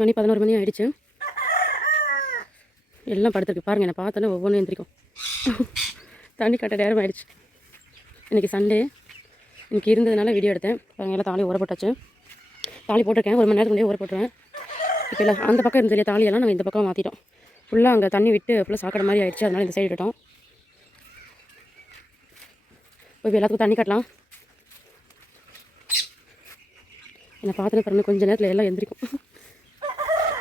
மணி 11 மணி ஆகிடுச்சு. எல்லாம் படுத்துருக்கு பாருங்கள். என்னை பார்த்தோன்னே ஒவ்வொன்றும் எந்திரிக்கும். தண்ணி கட்ட நேரம் ஆகிடுச்சு. இன்றைக்கி சண்டே. இன்றைக்கி இருந்ததுனால வீடியோ எடுத்தேன். பாருங்கள் எல்லாம் தாலி ஊற போட்டாச்சு. தாலி போட்டிருக்கேன். 1 மணி நேரத்துக்கு முன்னாடியே ஊற போட்டுருவேன். இப்போ இல்லை அந்த பக்கம் இருந்தது தாலியெல்லாம் நாங்கள் இந்த பக்கம் மாற்றிட்டோம். ஃபுல்லாக அங்கே தண்ணி விட்டு ஃபுல்லாக சாக்கடை மாதிரி ஆகிடுச்சு. அதனால் இந்த சைடு விட்டோம். இப்போ எல்லாத்துக்கும் தண்ணி கட்டலாம். என்னை பார்த்துட்டு பாருங்கள் கொஞ்சம் நேரத்தில் எல்லாம் எந்திரிக்கும்.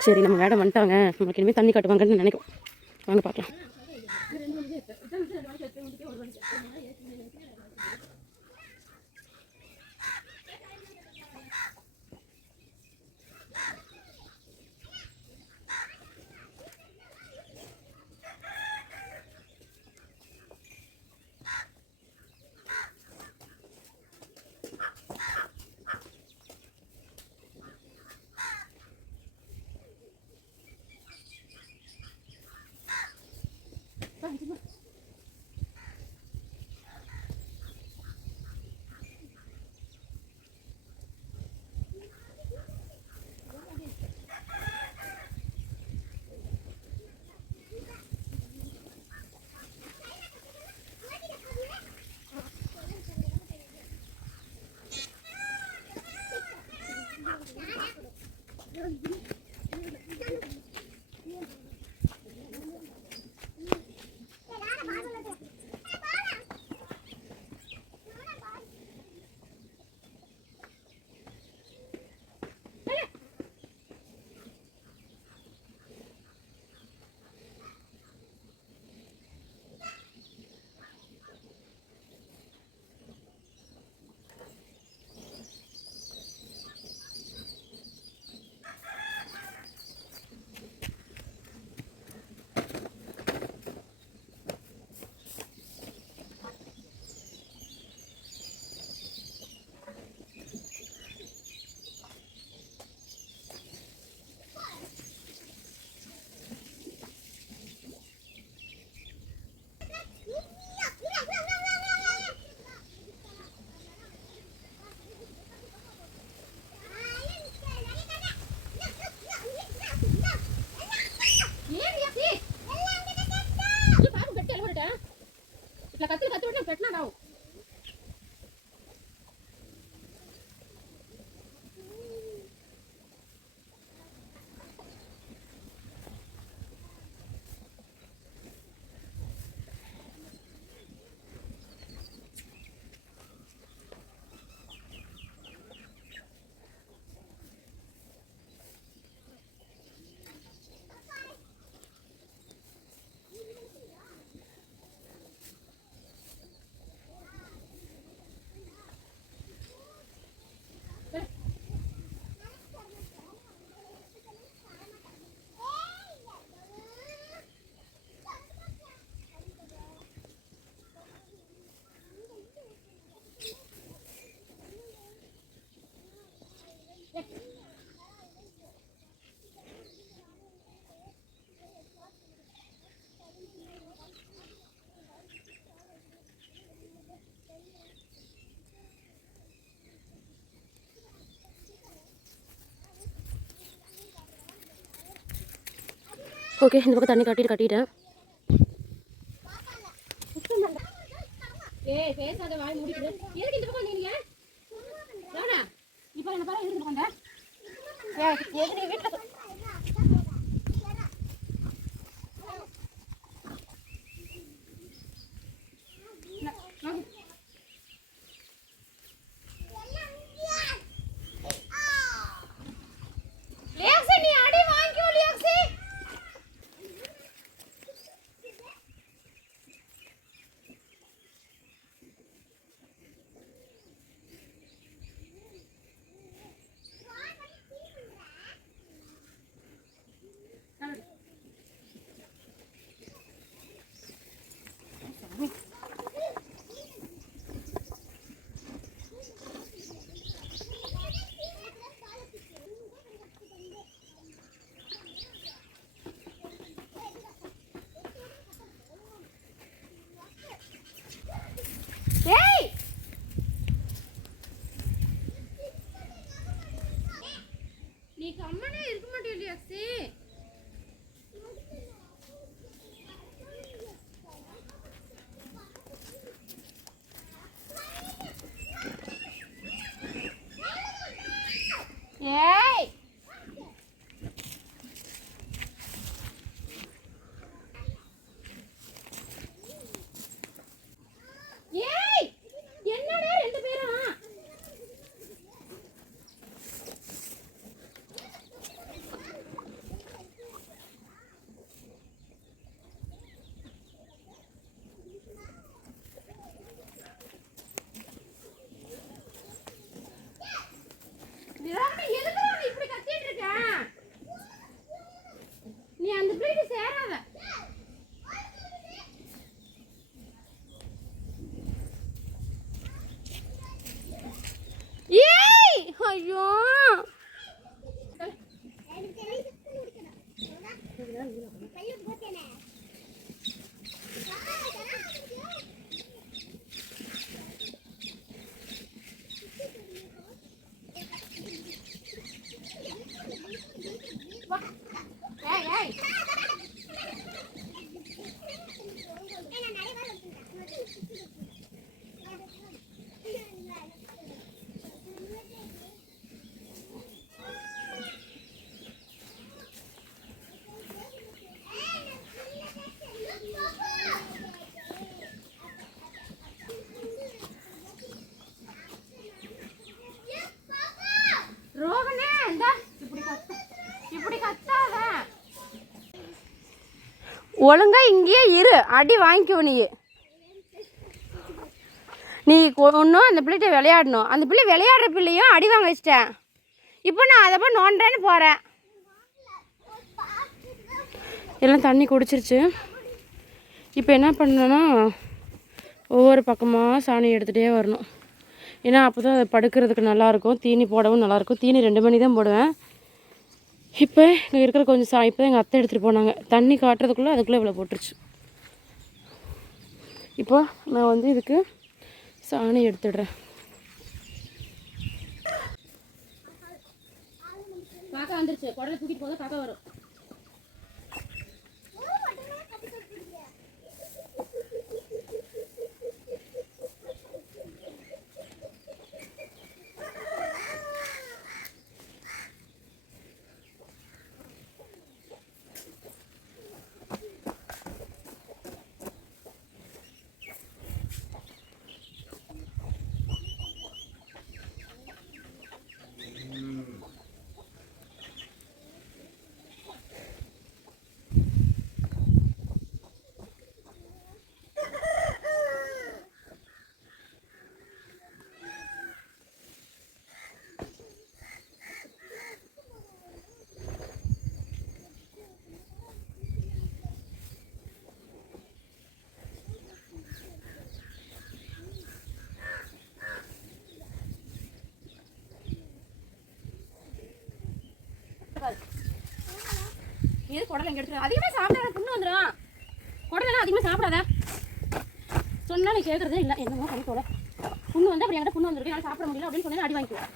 சரி நம்ம மேடம் வந்துட்டாங்க, நமக்கு இனிமேல் தண்ணி கட்டுவாங்கன்னு நினைக்கும். வாங்க பார்க்கலாம். கத்து விட்டு பெட்டினா ஓகே. இந்த பக்கம் தண்ணி கட்டிட்டேன். பேசாத வாய் முடிக்குது. எதுக்கு இந்த பக்கம் வந்தீங்க? இப்போ என்ன பாரு எதுக்கு வந்த? எதுக்கு நீ வீட்டுல நீ கம்மனே இருக்க மாட்டே இல்லையாக்சி? ஏய் ஏய் என்னடா ரெண்டு பேரும்? இப்படி கத்திட்டு இருக்க நீ அந்த பிள்ளைக்கு சேராத. ஏய் ஐயோ ஏய் ஏய் ரோகனே இந்த இப்படி கத்தாத. ஒழுங்கா இங்கேயே இரு, அடி வாங்கிக்கோ. நீ ஒன்றும் அந்த பிள்ளைகிட்ட விளையாடணும். அந்த பிள்ளை விளையாடுற பிள்ளையும் அடி வாங்க வச்சிட்டேன். இப்போ நான் அதை போய் நோண்டுறேன்னு போகிறேன். எல்லாம் தண்ணி குடிச்சிருச்சு. இப்போ என்ன பண்ணணும்னா ஒவ்வொரு பக்கமாக சாணி எடுத்துகிட்டே வரணும். ஏன்னா அப்போ தான் அதை படுக்கிறதுக்கு நல்லாயிருக்கும், தீனி போடவும் நல்லாயிருக்கும். தீனி 2 மணி தான் போடுவேன். இப்போ இங்கே இருக்கிற கொஞ்சம் இப்போ தான் எங்கள் அத்தை எடுத்துகிட்டு போனாங்க. தண்ணி காட்டுறதுக்குள்ளே அதுக்குள்ளே இவ்வளோ போட்டுருச்சு. இப்போ நான் வந்து இதுக்கு சாணி எடுத்துடுறேன். காக்கா வந்துருச்சு. குடலை தூக்கிட்டு போதும் காக்கா வரும். இது குடலை இங்கே எடுத்துரு. அதிகமாக சாப்பிடாத, புண்ணு வந்துடும். குடலாம் அதிகமாக சாப்பிடாத சொன்னால் நீ கேட்குறதே இல்லை. என்னமோ பண்ணிக்கோட புண்ணு வந்து அப்படி என்கிட்ட புண்ணு வந்துருக்கு, என்னால் சாப்பிட முடியல அப்படின்னு சொன்னேன். அடி வாங்கிக்குவேன்.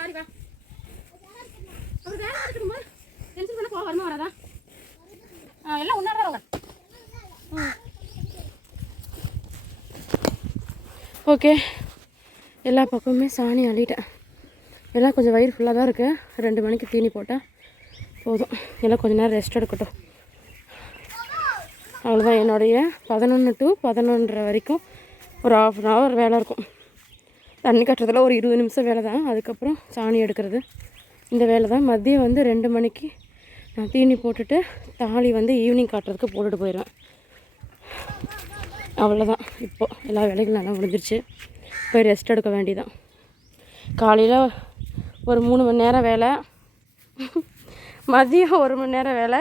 சாரி வா. அவர் வேலை இருக்குமா? டென்ஷன் பண்ண போக வருமா வராதா? எல்லாம் ஒன்றா வர. ஓகே, எல்லா பக்கமுமே சாணி அள்ளிட்டேன். எல்லாம் கொஞ்சம் வயிறு ஃபுல்லாக தான் இருக்குது. 2 மணிக்கு தீனி போட்டால் போதும். எல்லாம் கொஞ்சம் நேரம் ரெஸ்ட் எடுக்கட்டும். அவ்வளோதான். என்னுடைய 11 to 11:30 வரைக்கும் ஒரு 1/2 hour வேலை இருக்கும். தண்ணி கட்டுறதுல ஒரு 20 நிமிஷம் வேலை தான். அதுக்கப்புறம் சாணி எடுக்கிறது இந்த வேலை தான். மதியம் வந்து 2 மணிக்கு நான் தீனி போட்டுட்டு தாலி வந்து ஈவினிங் காட்டுறதுக்கு போட்டுட்டு போயிடுவேன். அவ்வளோதான். இப்போது எல்லா வேலைகளும் நல்லா முடிஞ்சிருச்சு. போய் ரெஸ்ட் எடுக்க வேண்டியதான். காலையில் ஒரு 3 மணி நேரம் வேலை, மதியம் 1 மணி நேரம் வேலை,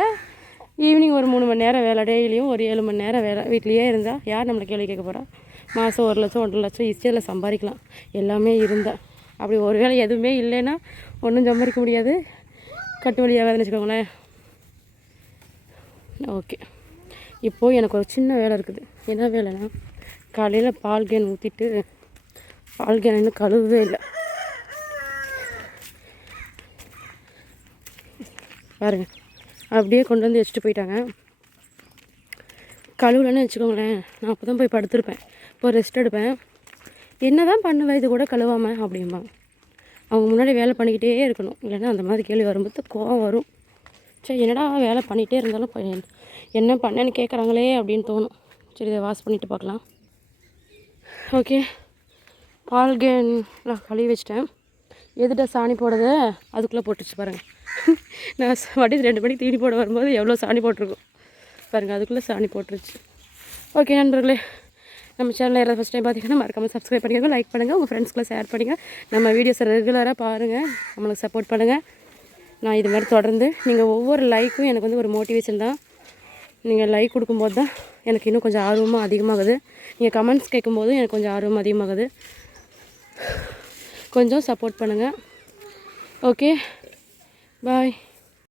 ஈவினிங் ஒரு 3 மணி நேரம் வேலை. டெய்லியும் ஒரு 7 மணி நேரம் வேலை. வீட்லேயே இருந்தால் யார் நம்மளை கேள்வி கேட்க போகிறா? மாதம் 1 லட்சம் 1.5 லட்சம் ஈஸியாக சம்பாதிக்கலாம் எல்லாமே இருந்தால். அப்படி ஒரு வேளை எதுவுமே இல்லைன்னா ஒன்றும் சம்பாதிக்க முடியாது. கட்டு வழியாகாதுன்னு வச்சுக்கோங்களேன். ஓகே, இப்போது எனக்கு ஒரு சின்ன வேலை இருக்குது. என்ன வேலைன்னா, காலையில் பால் கேன் ஊற்றிட்டு பால் கேன் இன்னும் கழுவவே இல்லை. பாருங்க, அப்படியே கொண்டு வந்து வச்சுட்டு போயிட்டாங்க. கழுவலன்னு வச்சுக்கோங்களேன், நான் அப்போ தான் போய் படுத்திருப்பேன். இப்போ ரெஸ்ட் எடுப்பேன். என்ன தான் பண்ணுவேன் இது கூட கழுவாமல் அப்படிம்பாங்க. அவங்க முன்னாடி வேலை பண்ணிக்கிட்டே இருக்கணும். இல்லைன்னா அந்த மாதிரி கேள்வி வரும்போது கோவம் வரும். சரி, என்னடா வேலை பண்ணிகிட்டே இருந்தாலும் என்ன பண்ணேன்னு கேட்குறாங்களே அப்படின்னு தோணும். சரி, இதை வாஷ் பண்ணிவிட்டு பார்க்கலாம். ஓகே, பால் கேன்லாம் கழுவி வச்சிட்டேன். எதுட்ட சாணி போடுறது அதுக்குள்ளே போட்டுச்சு பாருங்கள். நான் மறுபடியும் 2 மணிக்கு தீனி போட வரும்போது எவ்வளோ சாணி போட்டிருக்கோம் பாருங்கள். அதுக்குள்ளே சாணி போட்டுருச்சு. ஓகே நண்பர்களே, நம்ம சேனலில் யாராவது ஃபஸ்ட் டைம் பார்த்தீங்கன்னா மறக்காமல் சப்ஸ்கிரைப் பண்ணிக்கோங்க, லைக் பண்ணுங்கள், உங்கள் ஃப்ரெண்ட்ஸ்க்குலாம் ஷேர் பண்ணுங்கள். நம்ம வீடியோஸை ரெகுலராக பாருங்கள், நம்மளுக்கு சப்போர்ட் பண்ணுங்கள். நான் இது மாதிரி தொடர்ந்து நீங்கள் ஒவ்வொரு லைக்கும் எனக்கு வந்து ஒரு மோட்டிவேஷன் தான். நீங்கள் லைக் கொடுக்கும்போது தான் எனக்கு இன்னும் கொஞ்சம் ஆர்வமாக அதிகமாகுது. நீங்கள் கமெண்ட்ஸ் கேட்கும்போதும் எனக்கு கொஞ்சம் ஆர்வம் அதிகமாகுது. கொஞ்சம் சப்போர்ட் பண்ணுங்கள். ஓகே, பாய்.